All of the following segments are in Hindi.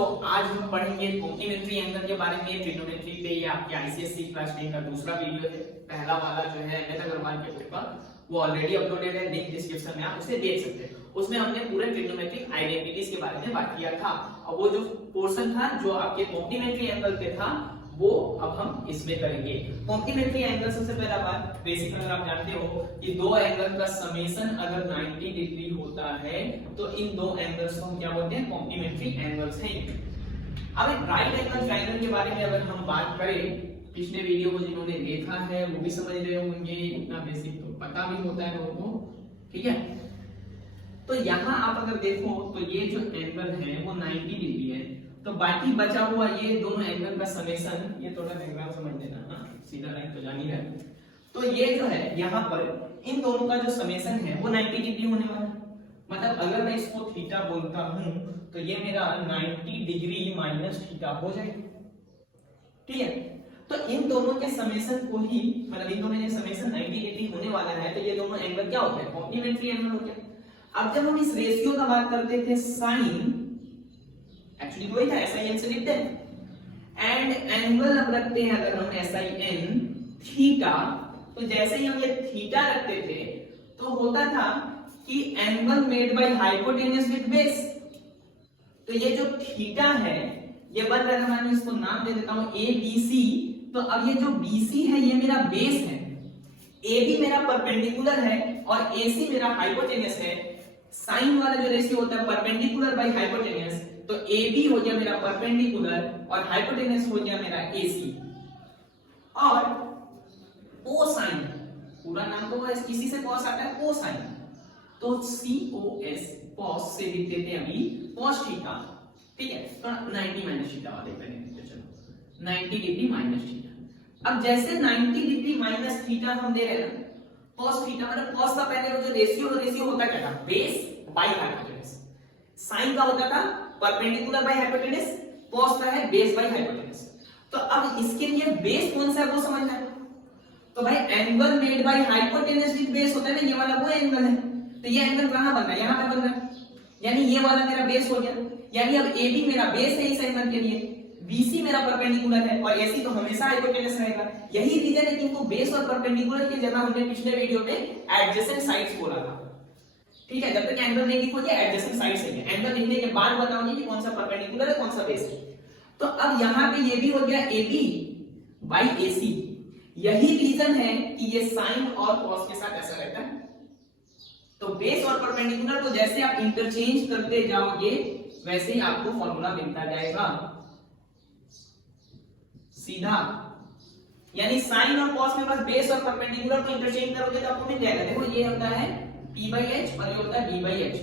तो आज हम पढ़ेंगे कॉम्प्लीमेंट्री एंगल के बारे में। ट्रिग्नोमेट्री पे ये आपके आईसीएसई क्लास 10 का दूसरा वीडियो है। पहला वाला जो है अमित अग्रवाल के ऊपर वो ऑलरेडी अपलोडेड है, लिंक डिस्क्रिप्शन में आप उसे देख सकते हैं। उसमें हमने पूरे ट्रिग्नोमेट्रिक आइडेंटिटीज के बारे में बात किया था और वो जो पोर्शन था जो आपके कॉम्प्लीमेंट्री एंगल पे था वो अब हम इसमें करेंगे। कॉम्प्लीमेंट्री एंगल सबसे पहला बात बेसिक अगर आप जानते हो कि दो एंगल का समेशन अगर 90 डिग्री होता है तो इन दो एंगल्स को हम क्या बोलते हैं, कॉम्प्लीमेंट्री एंगल्स हैं। अब राइट एंगल ट्रायंगल के बारे में अगर हम बात करें, पिछले वीडियो को जिन्होंने देखा है वो भी समझ रहे होंगे, इतना बेसिक तो पता भी होता है लोगों को, ठीक है। तो यहाँ आप अगर देखो तो ये जो एंगल है वो 90 डिग्री है, तो बाकी बचा हुआ ये दोनों एंगल का समेशन, ये थोड़ा डायग्राम समझ लेना, हाँ सीधा लाइन तो जान ही रहे। तो ये जो है यहाँ पर इन दोनों का जो समेशन है वो 90 डिग्री होने वाला है। मतलब अगर मैं इसको थीटा बोलता हूँ तो ये मेरा 90 डिग्री माइनस थीटा हो जाएगा, ठीक है। तो इन दोनों के समेशन को ही, मतलब इन दोनों के समेशन 90 डिग्री होने वाला है, तो ये दोनों एंगल क्या होते हैं, कॉम्प्लीमेंट्री एंगल होते हैं। अब जब हम इस रेशियो का बात करते थे साइन, एक्चुअली वही था SIN से लिखते हैं, एंड एंगल अब रखते हैं अगर हम SIN थीटा, तो जैसे ही हम ये थीटा रखते थे तो होता था कि angle made by hypotenuse with base. तो ये जो थीटा है ये बन रहा है, मैं इसको नाम दे देता हूं ABC। तो अब ये जो BC है ये मेरा बेस है, AB मेरा परपेंडिकुलर है और AC मेरा हाइपोटेन्यूज है। साइन वाला जो रेशियो होता है परपेंडिकुलर बाय हाइपोटेन्यूज, तो AB हो गया मेरा परपेंडिकुलर और हाइपोटेन्यूज हो गया मेरा AC। और कोसाइन, पूरा नाम तो इसी से कॉस आता है, कोसाइन, तो COS कॉस से लिख देते हैं अभी कॉस थीटा, ठीक है। तो 90 माइनस थीटा वाले करेंगे, चलो 90 डिग्री माइनस थीटा। अब जैसे 90 डिग्री माइनस थीटा हम दे रहे हैं कॉस थीटा, मतलब कॉस का पहले वो जो रेशियो होता क्या था, बेस बाय हाइपोटेन्यूज। साइन का होता था परपेंडिकुलर बाय हाइपोटेन्यूज, कॉस का है बेस बाय हाइपोटेन्यूज। तो अब इसके लिए बेस कौन सा है वो समझना है। तो भाई angle made by hypotenuse with base होता है ना, ये वाला वो एंगल है। तो ये एंगल कहां बन रहा है, यहां पे बन रहा है, यानी ये वाला मेरा बेस हो गया। यानी अब AB मेरा बेस है इस एंगल के लिए, BC मेरा परपेंडिकुलर है और AC तो हमेशा हाइपोटेन्यूज रहेगा। यही रीजन है कि इनको बेस और परपेंडिकुलर की जगह हमने पिछले वीडियो में एडजेसेंट साइड्स बोला था, ठीक है। जब तक एंगल नहीं लिखोगे एडजेसेंट साइड्स है, एंगल लिखने के बाद बताओगे कि कौन सा परपेंडिकुलर है कौन सा बेस है। तो अब यहाँ पे ये भी हो गया AB बाय AC। यही रीजन है कि ये साइन और कॉस के साथ ऐसा रहता है। तो बेस और परपेंडिकुलर को जैसे आप इंटरचेंज करते जाओगे वैसे ही आपको फॉर्मूला मिलता जाएगा सीधा। यानी साइन और कॉस में बस बेस और परपेंडिकुलर को इंटरचेंज करोगे तो आपको मिल जाएगा। देखो ये होता है P/H और ये होता है B/H।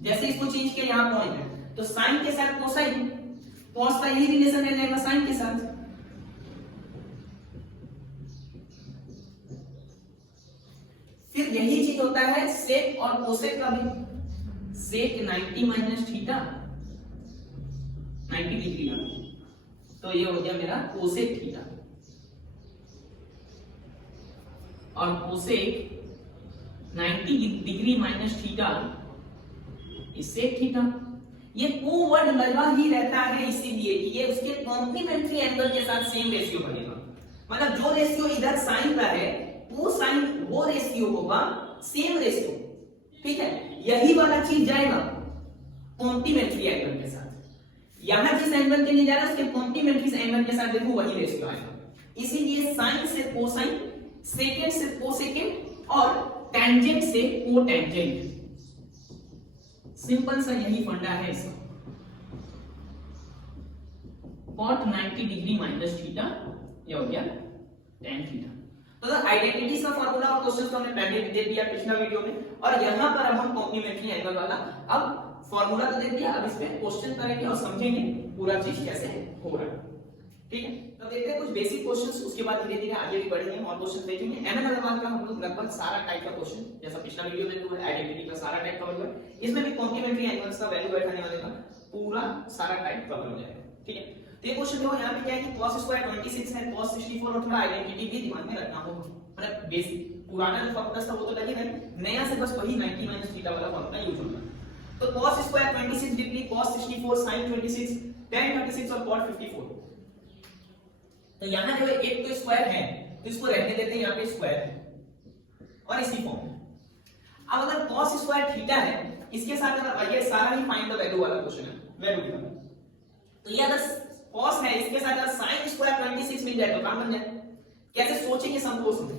जैसे इसको चेंज किया यहाँ पॉइंट है, तो साइन के साथ कोसाइन, कॉस का यही रिलेशन रह जाएगा साइन के साथ। फिर यही चीज होता है सेक और कोसेक का भी। सेक 90 माइनस थीटा 90 डिग्री का, तो ये हो गया मेरा कोसेक थीटा, और कोसेक 90 डिग्री माइनस थीटा इससे थीटा। ये कोवर्ड लगा ही रहता है इसीलिए कि ये उसके कॉम्प्लीमेंट्री एंगल के साथ सेम रेशियो बनेगा। मतलब जो रेशियो इधर साइन का है वो साइन वो रेशियो होगा सेम रेशियो, ठीक है। यही वाला चीज जाएगा कॉम्प्लीमेंट्री एंगल के साथ। यहां जिस एंगल के लिए जा रहा है उसके कॉम्प्लीमेंट्री एंगल के साथ देखो वही रेशियो आएगा। इसीलिए साइन से कोसाइन, सेकेंड से कोसेकेंड और टेंजेंट से कोटेंजेंट। सिंपल सा यही फंडा है इसका। cot 90 डिग्री माइनस थीटा ये हो गया tan थीटा। तो आइडेंटिटीज का फार्मूला और क्वेश्चन तो हमने पहले भी दे दिया पिछला वीडियो में, और यहां पर अब हम कॉम्प्लीमेंट्री एंगल वाला अब फार्मूला तो दे दिया, अब इस पे क्वेश्चन करेंगे और समझेंगे पूरा चीज कैसे हो रहा है, ठीक है। तो देखते हैं कुछ बेसिक क्वेश्चंस, उसके बाद धीरे धीरे आगे भी बढ़ेंगे और क्वेश्चन देखेंगे। एमएन अग्रवाल का हम लोग लगभग सारा टाइप का क्वेश्चन, जैसा पिछला वीडियो में हुआ आइडेंटिटी का सारा टाइप कवर हुआ, इसमें भी कॉम्प्लीमेंट्री एंगल्स का वैल्यू बैठाने वाले का पूरा सारा टाइप कवर हो जाएगा, ठीक है। तो ये क्वेश्चन देखो यहाँ पे क्या है कि cos स्क्वायर 26 है, cos 64, और थोड़ा आइडेंटिटी भी दिमाग में रखना होगा। मतलब बेसिक पुराना जो फॉर्मूला था वो तो लगे रहे, नया से बस वही 90 माइनस थीटा वाला फॉर्मूला यूज होगा। तो cos square 26 degree, cos 64 sin 26, tan 36 और cot 54। तो यहां जो एक तो स्क्वायर है तो इसको रहने देते हैं, यहां पे स्क्वायर है और इसी फॉर्म में। अब अगर cos स्क्वायर थीटा है इसके साथ, अगर ये सारा ही फाइंड द वैल्यू वाला क्वेश्चन है, वैल्यू की, तो ये अगर cos है इसके साथ अगर sin स्क्वायर 26 मिल जाए तो काम बन जाए। कैसे सोचेंगे संकोच में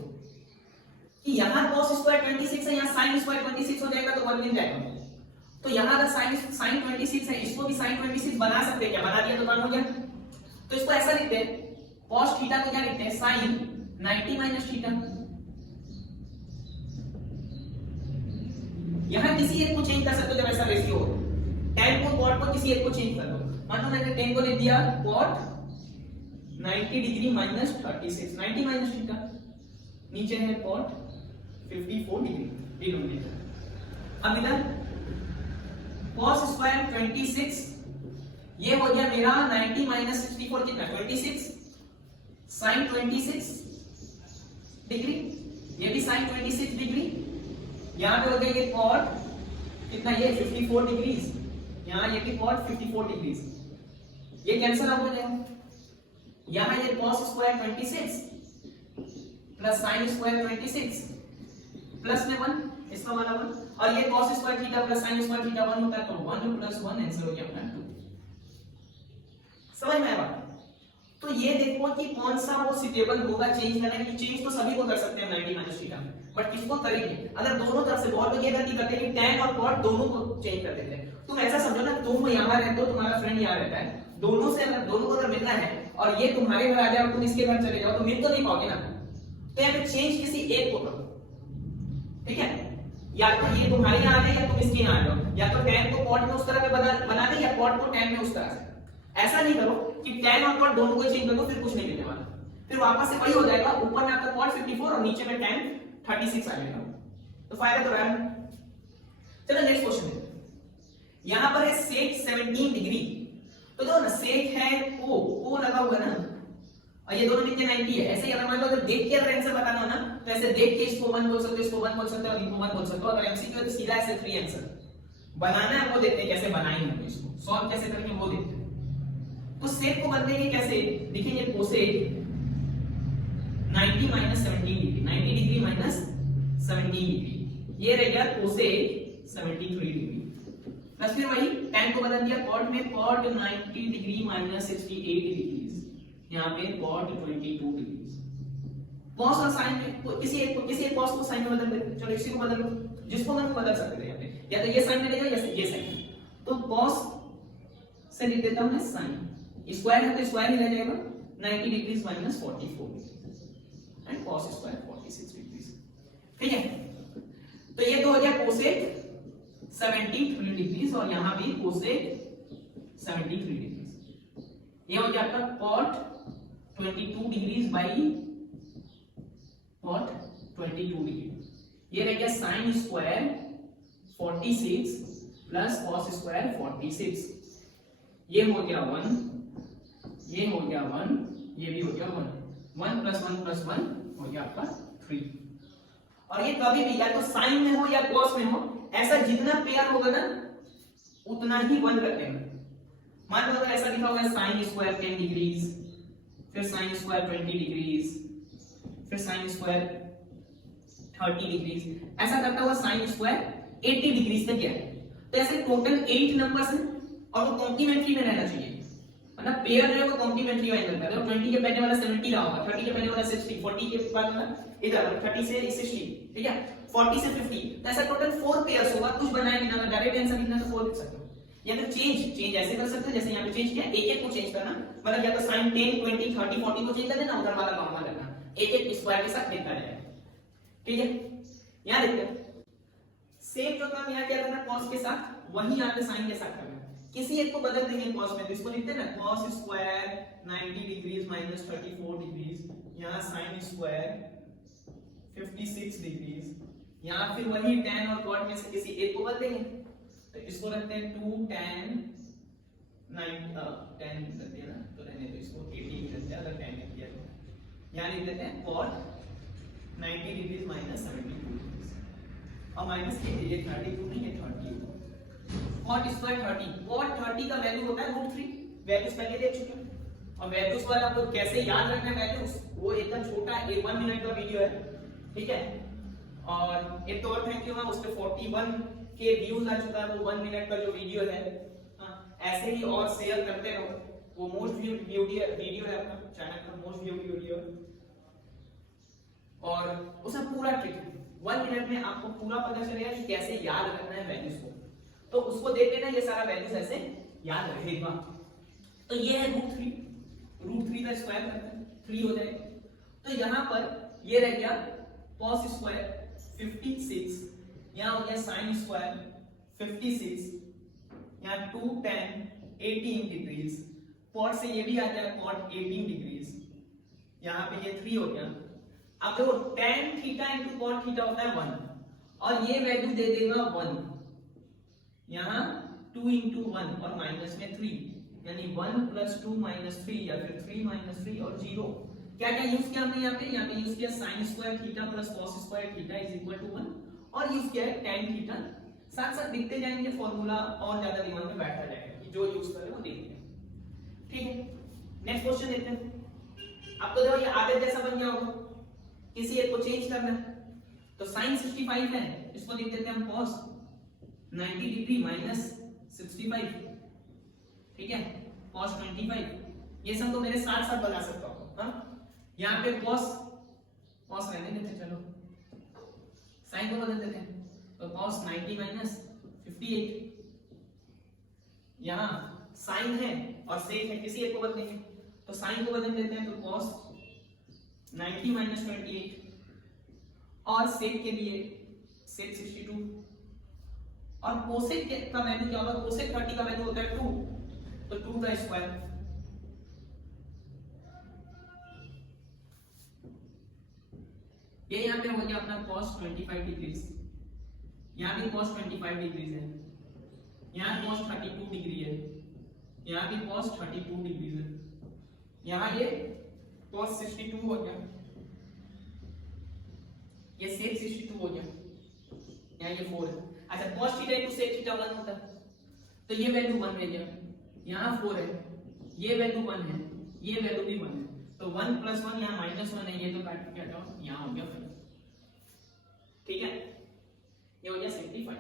कि यहां cos स्क्वायर 26 है, यहां sin स्क्वायर 26 हो जाएगा तो 1 मिल जाएगा। तो यहां अगर sin 26 है इसको भी sin 26 बना सकते हैं क्या? बना दिया तो काम हो गया। तो इसको ऐसा लिखते हैं, cos थीटा को क्या लिखते हैं? sin 90 minus theta. यहां किसी एक को चेंज कर सकते हो जब ऐसा रेशियो हो। tan को cot को किसी एक को चेंज कर दो। मान लो मैंने tan को लिख दिया cot 90 degree minus 36, 90 minus theta, नीचे है cot 54 डिग्री डिनोमिनेटर। अब इधर cos स्क्वायर 26, ये हो गया मेरा 90 माइनस 64 कितना? 26, sin 26 डिग्री, ये भी sin 26 डिग्री, यहां पे हो गया ये cot कितना? ये 54 डिग्रीज, यहां ये भी cot 54 डिग्रीज, ये कैंसिल आउट हो जाएगा। यहां ये cos square 26 plus sin square 26 plus में 1, इसका वाला 1, और ये cos square theta plus sin square theta 1 होता है, तो 1 प्लस 1 आंसर हो गया अपना 2। समझ में आया बात? तो ये देखो कि कौन सा वो सुटेबल होगा चेंज करने की। चेंज तो सभी को कर सकते हैं 90 माइनस थीटा, बट किसको करेंगे? अगर दोनों तरफ से बहुत लोग ये गलती करते हैं कि tan और cot दोनों को चेंज कर देते हैं। तुम ऐसा समझो ना, तुम यहां रहते हो, तुम्हारा फ्रेंड यहां रहता है, दोनों से अगर दोनों को अगर मिलना है और ये तुम्हारे घर आ जाए और तुम इसके घर चले जाओ तो मिल तो नहीं पाओगे ना। तो यहाँ पे चेंज किसी एक को करो, ठीक है? या तो ये तुम्हारे यहाँ आ जाए या तुम इसके यहाँ आ जाओ, या तो tan को cot में उस तरह पे बना दे या cot को tan में उस तरह से। ऐसा नहीं करो कि tan और cot दोनों को चेंज कर दो, फिर कुछ नहीं मिलने वाला, फिर वापस से वही हो जाएगा, ऊपर में आपका cot 54 और नीचे में tan 36 आ जाएगा, तो फायदा तो रहा है। चलो नेक्स्ट क्वेश्चन है, यहां पर है sec 17 डिग्री। तो देखो ना, sec है o लगा हुआ ना, और ये दोनों नीचे 90 है। ऐसे ही अगर मान लो अगर देख के अगर आंसर बताना हो ना, तो ऐसे देख के इसको 1 बोल सकते हो, इसको 1 बोल सकते हो और इनको 1 बोल सकते हो। अगर एमसीक्यू है तो सीधा ऐसे 3 आंसर बनाना है, वो देखते हैं कैसे बनाएंगे, इसको सॉल्व कैसे करेंगे वो देखते हैं। तो sec को बदलेंगे कैसे? लिखेंगे cosec 90 minus 17 degree, 90 degree minus 17 degree, ये रहेगा cosec 73 डिग्री, प्लस फिर वही tan को बदल दिया cot में, cot 90 डिग्री माइनस 68 डिग्री, यहाँ पे cot 22 डिग्री। cos और sin में किसी एक cos को sin में बदल देते, चलो इसी को बदल लो, जिसको मन बदल सकते हैं यहाँ पे, या तो ये sin मिलेगा या ये sin। तो cos से लिख देता हूं मैं sin, स्क्वायर है तो स्क्वायर ही रह जाएगा, 90 degree minus 44 and cos square 46 degree, ठीक है? तो ये तो हो गया cosec 73 डिग्री और यहां भी cosec 73 डिग्री। ये हो गया आपका cot 22 degree by cot 22 degree. ये रह गया sin square 46 plus cos square 46, ये हो गया 1, ये हो गया 1, ये भी हो गया 1, 1 प्लस 1 प्लस 1 हो गया आपका 3। और ये कभी भी या तो साइन में हो या cos में हो, ऐसा जितना पेयर होगा ना उतना ही 1 रख लेना। मान लो अगर ऐसा लिखा हुआ है sin स्क्वायर 10 डिग्री, फिर sin स्क्वायर 20 डिग्री, फिर sin स्क्वायर 30 डिग्री, ऐसा करता हुआ sin स्क्वायर 80 डिग्री तक गया, तो ऐसे टोटल 8 नंबर्स हैं और वो कॉम्प्लीमेंट्री में रहना चाहिए, मतलब पेयर जो है वो कॉम्प्लीमेंट्री में रहता है। तो 20 के पहले वाला 70 रहा होगा, 30 के पहले वाला 60, 40 के बाद वाला इधर 30 से 60, ठीक है, 40 से 50, तो ऐसा टोटल 4 पेयर्स होगा। कुछ बनाएंगे ना, डायरेक्ट आंसर लिखना तो 4 लिख सकते हो, या फिर चेंज ऐसे कर सकते हो जैसे यहाँ पे चेंज किया, एक को चेंज करना, मतलब या तो sin 10 20 30 40 को चेंज कर देना, उधर वाला कॉमन रखना, एक स्क्वायर के साथ लिखा जाएगा, ठीक है? यहां देखते हैं सेम जो काम यहाँ क्या करना cos के साथ, वही यहाँ पे sin के साथ करना, किसी एक को बदल देंगे cos में, तो इसको लिखते हैं ना cos square 90 degree minus 34 degree, यहाँ sin स्क्वायर 56 डिग्री, यहाँ फिर वही tan और cot में से किसी एक को बदल देंगे, तो इसको रखते हैं 2 tan 9 tan कर दिया ना, तो रहने तो इसको 80 रखते हैं, अगर tan ने किया तो यहाँ लिख देते हैं cot 90 डिग्री माइनस 72 डिग्री, और माइनस के लिए 32 नहीं है 30, cot स्क्वायर 30, cot 30 का वैल्यू होता है √3, वैल्यूज पहले देख चुके हैं। और वैल्यूज वाला आपको कैसे याद रखना है वैल्यूज, वो एकदम छोटा 1 मिनट का वीडियो है, ठीक है। और एक तो और थैंक यू, उस पे 41 के व्यूज आ चुका है, वो 1 मिनट का जो वीडियो है। ऐसे ही और शेयर करते रहो, वो मोस्ट व्यूड वीडियो है अपना चैनल का, मोस्ट व्यूड वीडियो। और उसका पूरा ट्रिक 1 मिनट में आपको पूरा पता चलेगा कि कैसे याद रखना है वैल्यूज को, तो उसको देख लेना, ये सारा वैल्यूज ऐसे याद रहेगा। तो ये है √3 का स्क्वायर करते हैं 3 हो जाएगा। तो यहाँ पर ये रह गया cos स्क्वायर 56, यहाँ हो गया sin स्क्वायर 56, यहाँ 2 tan 18 डिग्रीज, cot से ये भी आ जाएगा cot 18 डिग्रीज, यहाँ पे ये 3 हो गया। अब देखो tan theta into cot theta होता है 1, और ये वैल्यू दे देगा 1, यहाँ 2 इंटू 1 और माइनस में 3, यानी 1 + 2 - 3 या फिर 3 - 3 और 0। क्या क्या यूज किया हमने यहाँ पे यूज किया sin square theta plus cos square theta = 1, और यूज किया है tan थीटा। साथ साथ दिखते जाएंगे फॉर्मूला, और ज्यादा दिमाग में बैठता जाएगा कि जो यूज कर रहे हैं वो देखते हैं, ठीक है। नेक्स्ट क्वेश्चन देखते हैं। अब तो देखो ये आगे जैसा बन गया होगा, किसी एक को चेंज करना है, तो sin 65 है, इसको लिख देते हैं हम cos 90 डिग्री माइनस 65, ठीक है, cos 25। ये सब तो मेरे साथ साथ बना सकता हूं, हाँ। यहाँ पे cos रहने देते, चलो sin को बदल देते हैं, तो cos 90 माइनस 58, यहाँ sin है और sec है, किसी एक को बदलेंगे, तो sin को बदल देते हैं, तो cos 90 माइनस 28, और sec के लिए sec 62, और कोसेक का वैल्यू क्या होगा, कोसेक 30 का वैल्यू होता है 2, तो 2 का स्क्वायर। ये यहाँ पे हो गया अपना cos 25 डिग्रीज, यहाँ भी cos 25 डिग्रीज है, यहाँ cos 32 डिग्री है, यहाँ भी cos 32 डिग्रीज है, यहाँ ये cos 62 हो गया, ये sec 62 हो गया, यहाँ ये 4 है। अच्छा cos theta into sec theta 1 होता है, तो ये वैल्यू 1 रह गया, यहाँ 4 है, ये वैल्यू 1 है, ये वैल्यू भी 1 है, तो 1 + 1 यहाँ -1 है, ये तो काट के हटाओ, यहाँ हो गया 5, ठीक है। ये हो गया सिंपलीफाई।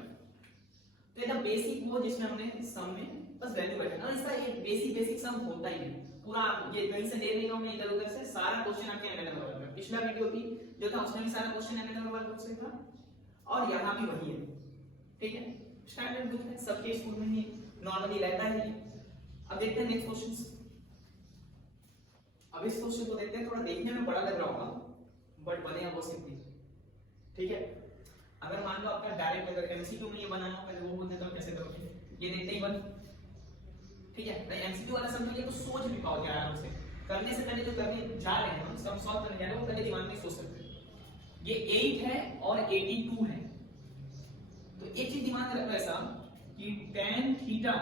तो ये बेसिक वो जिसमें हमने सम में बस वैल्यू बैठा ना, इसका ये बेसिक सम होता ही है पूरा, ये कहीं से ले नहीं रहा हूं मैं, इधर उधर से सारा क्वेश्चन आपके एमएल नंबर में, पिछला वीडियो भी जो था उसमें भी सारा क्वेश्चन एमएल नंबर बुक से था, और यहाँ भी वही है, ठीक है। स्टैंडर्ड बुक है, सबके स्कूल में ही नॉर्मली रहता है। अब देखते हैं नेक्स्ट क्वेश्चन। अब इस क्वेश्चन को देखते हैं, थोड़ा देखने में बड़ा लग रहा होगा बट बनेगा वो सिंपली, ठीक है। अगर मान लो आपका डायरेक्ट अगर एमसीक्यू में ये बनाना हो, पहले वो बोलते तो कैसे करोगे, ये देखते ही बन, ठीक है। तो एमसीक्यू वाला समझिए तो सोच भी पाओगे आराम से, करने से पहले जो करने जा रहे हैं हम सब सॉल्व करने जा रहे हैं, वो पहले दिमाग में सोच सकते हैं। ये 8 है और 82 है, तो एक चीज दिमाग में रखो ऐसा कि tan थीटा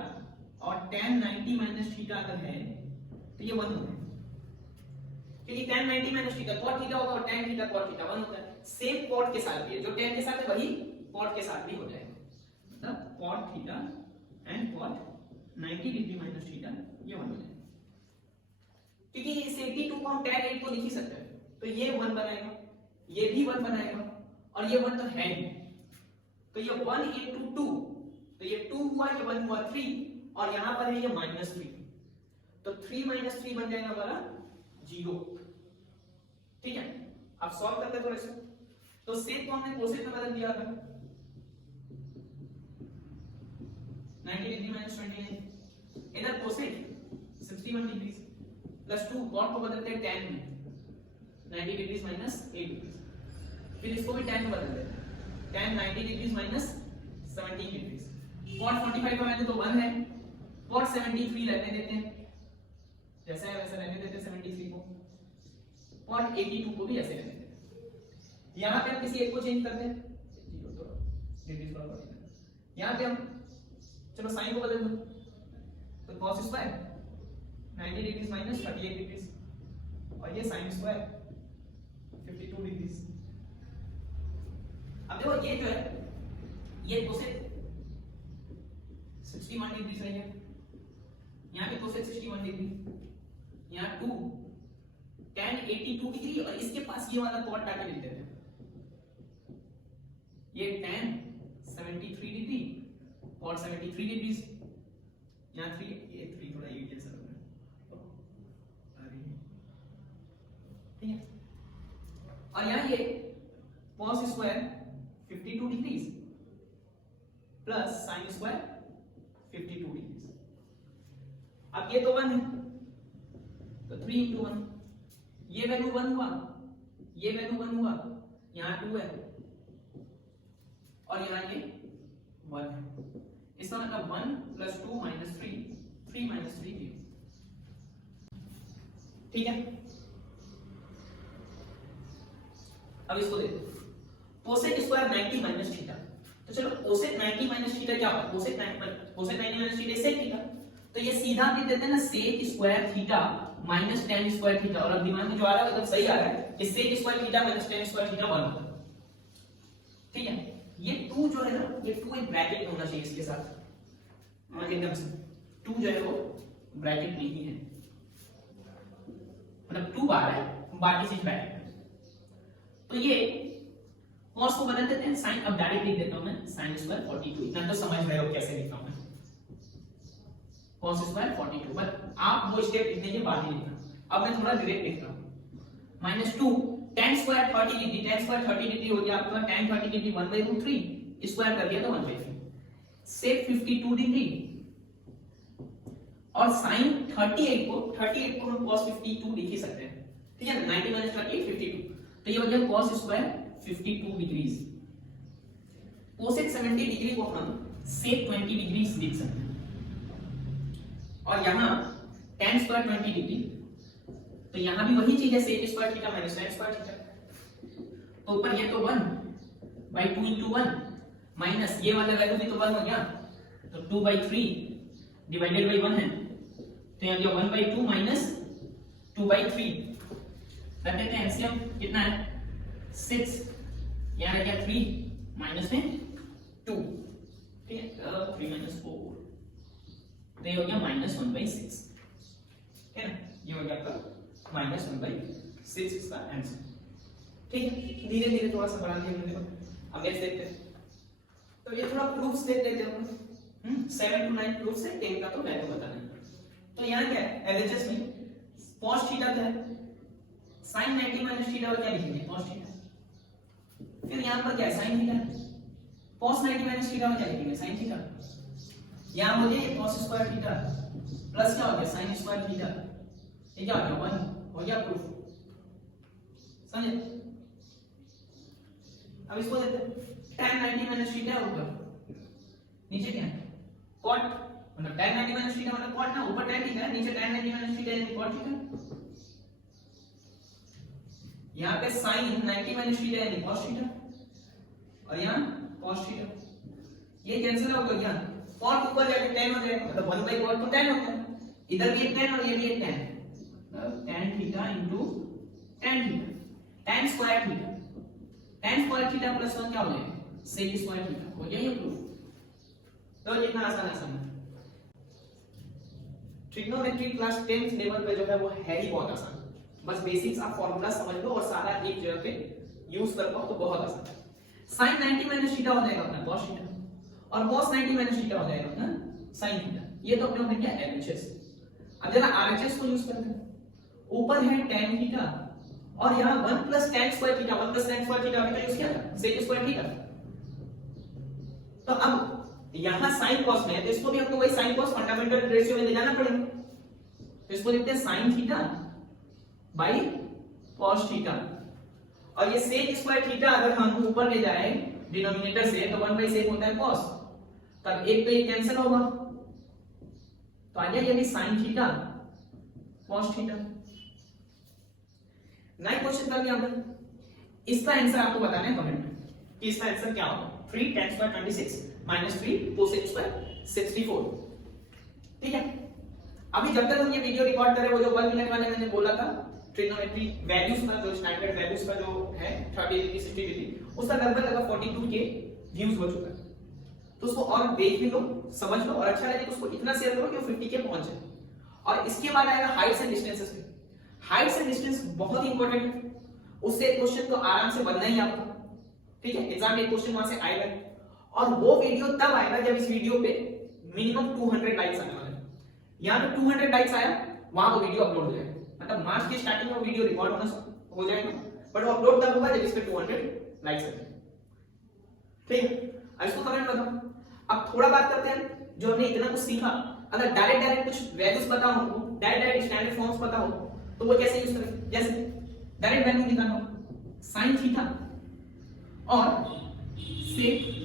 और tan 90 माइनस थीटा अगर है तो ये 1 होगा, क्योंकि tan 90 minus theta cot theta होगा और tan थीटा cot थीटा 1 होता है। सेम cot के साथ भी है, जो tan के साथ है वही cot के साथ भी हो जाएगा, मतलब cot theta and cot 90 degree minus theta ये 1 हो जाएगा, क्योंकि इस 82 को हम tan 8 को लिख ही सकते हैं, तो ये 1 बनाएगा, ये भी 1 बनाएगा, और ये 1 तो है ही, तो ये 1 into 2, तो ये 2 हुआ, ये 1 हुआ 3, और यहां पर है ये -3, तो 3 - 3 बन जाएगा हमारा 0, ठीक है। अब सॉल्व करते हैं थोड़ा सा, तो सेक को हमने कोसेक में बदल दिया था, 90 डिग्री -29, इधर कोसेक 61 डिग्री प्लस 2, कॉट को बदलते हैं tan में, 90 डिग्री -8 डिग्री, फिर इसको भी tan में बदल देते हैं, tan 90 डिग्री -17 डिग्री, cot 45 का वैल्यू तो 1 है, cot 73 रहने देते हैं, जैसा है वैसा रहने देते हैं 73 को, cot 82 को भी ऐसे रहने देते हैं। यहाँ पे हम किसी एक को चेंज करते हैं, यहाँ पे हम चलो साइन को बदल दो, तो cos स्क्वायर 90 डिग्री -38 डिग्री, और ये sin स्क्वायर 52 डिग्री। अब देखो ये जो है ये कोसेक 61 डिग्री सही है, यहाँ पे कोसेक 61 डिग्री, यहाँ 2 tan 82 डिग्री, और इसके पास ये वाला कॉट डाटा लिख देते हैं, ये tan 73 डिग्री और 73 डिग्री, यहाँ 3, ये 3 थोड़ा 8 जैसा लग रहा है, ठीक है। और यहाँ ये cos square 52 degree plus sin square 52 degree. अब ये तो 1 है, तो 3 into 1, ये वैल्यू 1 हुआ, ये वैल्यू 1 हुआ, यहाँ 2 है और यहाँ ये 1 है। इसका मतलब 1 + 2 - 3, 3 - 3 0, ठीक है। अब इसको देखो, कोसेक स्क्वायर 90 - थीटा, तो चलो कोसेक 90 - थीटा क्या होता है, कोसेक 90 - थीटा सेक थीटा, तो ये सीधा भी देते हैं ना, sec square theta minus tan square theta, और अब दिमाग में जो आ रहा है एकदम सही आ रहा है कि sec square theta minus tan square theta 1 होता है, ठीक है। ये 2 जो है ना, ये 2 एक ब्रैकेट में होना चाहिए इसके साथ, एकदम से 2 जो है वो ब्रैकेट में ही है, मतलब 2 बार है, बाकी चीज ब्रैकेट में। तो ये cos को बदल देते हैं sin, अब डायरेक्ट लिख देता हूं मैं sin स्क्वायर 42, इतना तो समझ रहे हो कैसे लिखता हूं मैं, cos स्क्वायर 42, बट आप वो स्टेप लिखने के बाद ही लिखना। अब मैं थोड़ा डायरेक्ट लिख रहा हूं, -2 tan square 30 degree, tan square 30 degree हो गया आपका tan 30 डिग्री 1/√3 स्क्वायर कर दिया तो 1/3, sec 52 डिग्री, और sin 38 को हम cos 52 लिख ही सकते हैं, ठीक है ना, 90 - 38 52, तो ये हो गया cos square 52 degree. cosec 70 degree को हम sec 20 डिग्री लिख सकते हैं, और यहाँ tan स्क्वायर 20 डिग्री, तो यहाँ भी वही चीज है, sec square theta minus tan square theta, तो ऊपर ये तो 1/2 into 1 माइनस ये वाला वैल्यू भी तो 1 हो गया, तो 2/3 डिवाइडेड बाय 1 है, तो यहाँ गया 1/2 माइनस 2/3, रख देते हैं एलसीएम, कितना है 6, यहाँ रह गया 3 माइनस में 2, ठीक है, 3 - 4, तो ये हो गया -1/6, है ना, ये हो गया आपका -1/6 इसका आंसर, ठीक है। धीरे धीरे थोड़ा सा बढ़ा दिया हमने, अब नेक्स्ट देखते हैं, तो ये थोड़ा प्रूफ्स देख लेते हैं हम, 7 to 9 प्रूफ्स है, 10 का तो वैल्यू बताना है। तो यहाँ क्या है, एलएचएस में cos थीटा क्या है, sin 90 - थीटा, और क्या लिखेंगे cos थीटा, फिर यहाँ पर क्या है sin थीटा, cos 90 - थीटा, और क्या लिखेंगे sin थीटा, यहाँ हो गया cos स्क्वायर थीटा प्लस क्या हो गया sin स्क्वायर थीटा, ये क्या हो गया 1 हो गया प्रूफ, समझे। अब इसको देखते हैं, tan 90 - थीटा ऊपर, नीचे क्या है cot, मतलब tan 90 - थीटा मतलब cot ना, ऊपर tan थीटा है, नीचे tan 90 - थीटा यानी cot थीटा, यहाँ पे sin 90 - थीटा यानी cos थीटा, और यहाँ cos थीटा, ये कैंसिल हो गया, cot ऊपर जाके tan हो जाएगा, मतलब 1/cot तो tan होता है, इधर भी एक tan और ये भी एक tan, tan theta into tan theta, tan square theta, tan square theta plus 1 क्या हो जाएगा sec स्क्वायर थीटा, हो गया ये प्रूफ। तो कितना आसान है, ट्रिग्नोमेट्री क्लास 10th लेवल पे जो है वो है ही बहुत आसान, बस बेसिक्स आप फार्मूला समझ लो और सारा एक जगह पे यूज कर पाओ तो बहुत आसान है। sin 90 - थीटा हो जाएगा अपना cos थीटा, और cos 90 - थीटा हो जाएगा अपना sin थीटा, ये तो अपने हो गया LHS। अब जरा RHS को यूज करते हैं, ऊपर है tan थीटा, और यहाँ 1 + tan square theta, 1 + tan square theta अभी तो यूज किया था, sec स्क्वायर थीटा, तो अब यहाँ sin cos में है, तो इसको भी हमको वही sin cos फंडामेंटल रेशियो में ले जाना पड़ेगा, तो इसको लिखते हैं sin theta by cos theta, और ये sec स्क्वायर थीटा अगर हम ऊपर ले जाए डिनोमिनेटर से तो 1/sec होता है cos, तब एक तो ये कैंसिल होगा, तो आ गया ये भी sin theta cos theta. Next question कर दिया हमने, इसका आंसर आपको बताना है कमेंट में कि इसका आंसर क्या होगा, 3 tan स्क्वायर 26 - 3 cosec स्क्वायर 64, ठीक है। अभी जब तक हम ये वीडियो रिकॉर्ड कर रहे हैं, वो जो 1 मिनट वाले मैंने बोला था ट्रिग्नोमेट्री वैल्यूज का, जो स्टैंडर्ड वैल्यूज का जो है 30 डिग्री 60 डिग्री, उसका लगभग 42 के व्यूज हो चुका है, तो उसको और देख भी लो, समझ लो, और अच्छा लगे तो उसको इतना शेयर करो कि 50 के पहुंच जाए, और इसके बाद आएगा हाइट्स एंड डिस्टेंसेस पे। हाइट्स एंड डिस्टेंस बहुत इंपॉर्टेंट है, उससे क्वेश्चन तो आराम से बनना ही आपका, ठीक है, एग्जाम में क्वेश्चन वहां से आएगा। और वो वीडियो तब आएगा जब इस वीडियो पे मिनिमम 200 लाइक्स आने वाले हैं। यहाँ पे 200 लाइक्स आया, वहां वो वीडियो अपलोड हो जाएगा, मतलब मार्च की स्टार्टिंग में वीडियो रिकॉर्ड होना हो जाएगा, बट वो अपलोड तब होगा जब इस पे 200 लाइक्स आएंगे, ठीक है। अब इसको कमेंट बताओ। अब थोड़ा बात करते हैं जो हमने इतना कुछ सीखा, अगर डायरेक्ट कुछ वैल्यूज पता हो, डायरेक्ट स्टैंडर्ड फॉर्म्स पता हो, तो वो कैसे यूज करें। जैसे डायरेक्ट वैल्यू निकालना हो, sin थीटा और sec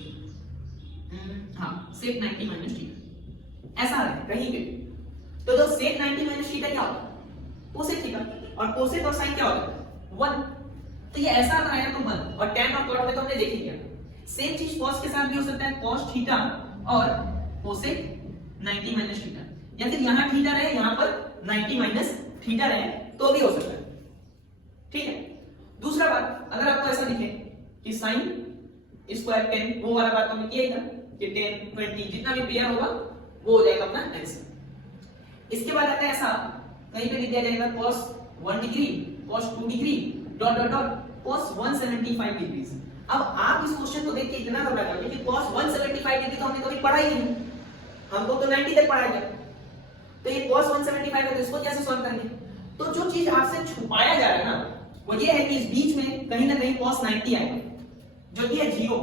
sec 90 माइनस थीटा, ऐसा है कहीं पे। तो जो sec 90 माइनस थीटा क्या होता है, cosec थीटा, और cosec और sin क्या होता है 1, तो ये ऐसा अगर आया तो 1, और tan और cot में तो हमने देख लिया। सेम चीज cos के साथ भी हो सकता है, cos थीटा और cosec 90 माइनस थीटा, या फिर यहां थीटा रहे यहां पर 90 माइनस थीटा रहे तो भी हो सकता है, ठीक है। दूसरा बात, अगर आपको ऐसा दिखे कि sin स्क्वायर 10, वो वाला बात हमने किया था कि 10 20 जितना भी पेयर होगा वो हो जाएगा अपना आंसर। इसके बाद आता है ऐसा, कहीं पे लिख दिया जाएगा cos 1 degree, cos 2 degree, dot dot dot cos 175 degree. अब आप इस क्वेश्चन को देख के इतना घबरा जाओगे कि cos 175 डिग्री तो हमने कभी पढ़ा ही नहीं, हमको तो 90 तक पढ़ाया गया, तो ये cos 175 है, तो इसको कैसे सॉल्व करेंगे। तो जो चीज आपसे छुपाया जा रहा है ना, वो ये है कि इस बीच में कहीं ना कहीं cos 90 आएगा, जो कि है 0,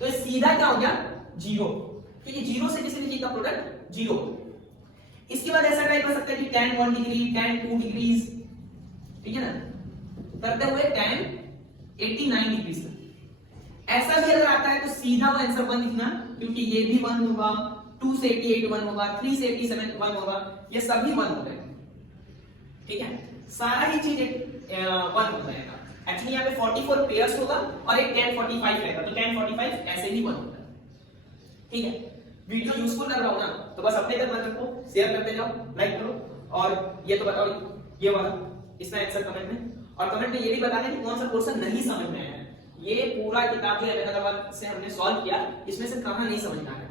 तो सीधा क्या हो गया 0, क्योंकि 0 से किसी भी चीज का प्रोडक्ट 0। इसके बाद ऐसा ट्राई कर सकते हैं कि tan 1 डिग्री, tan 2 डिग्री, ठीक है ना, करते हुए tan 89 डिग्री तक। ऐसा भी अगर आता है तो सीधा वो आंसर 1 लिखना, क्योंकि ये भी 1 होगा, 2 से 88 1 होगा, 3 से 87 1 होगा, ये सभी 1 हो जाएगा, ठीक है, सारा ही चीज 1 हो जाएगा। एक्चुअली यहाँ पे 44 पेयर्स होगा और एक tan 45 रहेगा, तो tan 45 ऐसे ही 1 होता है, ठीक है। वीडियो यूजफुल लग रहा हो ना, तो बस अपने तक मत रखो, शेयर करते जाओ, लाइक करो, और ये तो बताओ ये वाला इसका आंसर कमेंट में, और कमेंट में ये भी बताना कि कौन सा क्वेश्चन नहीं समझ में आया है। ये पूरा किताब जो है अगर से हमने सॉल्व किया, इसमें से कहां नहीं समझ में आया,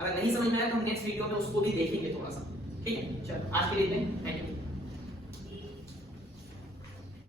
अगर नहीं समझ में आया तो हम नेक्स्ट वीडियो में उसको भी देखेंगे थोड़ा सा, ठीक है। चलो आज के लिए थैंक यू।